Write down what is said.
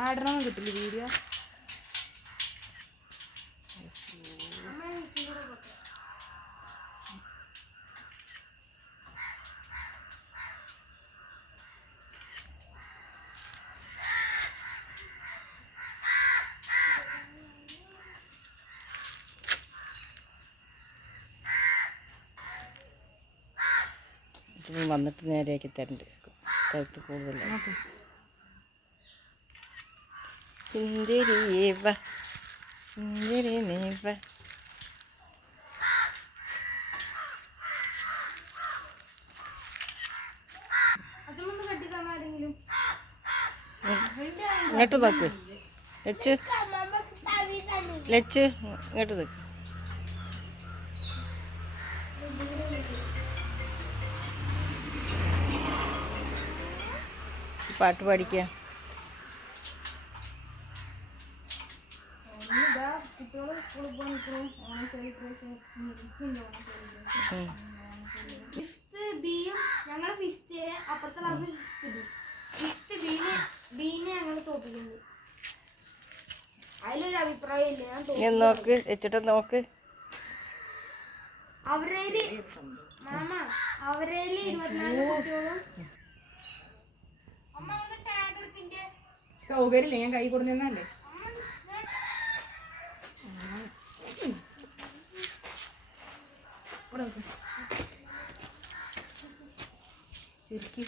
ആടണം കിട്ടില്ല വീഡിയോ. വന്നിട്ട് നേരെയാക്കി തരണ്ട് കഴുത്ത് കൂടുതലാണ്. സുന്ദരീവ സുന്ദരീവ ഇങ്ങോട്ട് നോക്ക് ലച്ചു, ലച്ചു ഇങ്ങോട്ട് നോക്ക്. പാട്ട് പാടിക്കുക. അതിലൊരു അഭിപ്രായം ഇല്ല. ഞാൻ നോക്ക് വെച്ചിട്ട് നോക്ക്. അവരേല് 24 കുട്ടികളും. സൗകര്യമില്ല, ഞാൻ കൈ കൊടുന്നല്ലേ. ശരിക്കും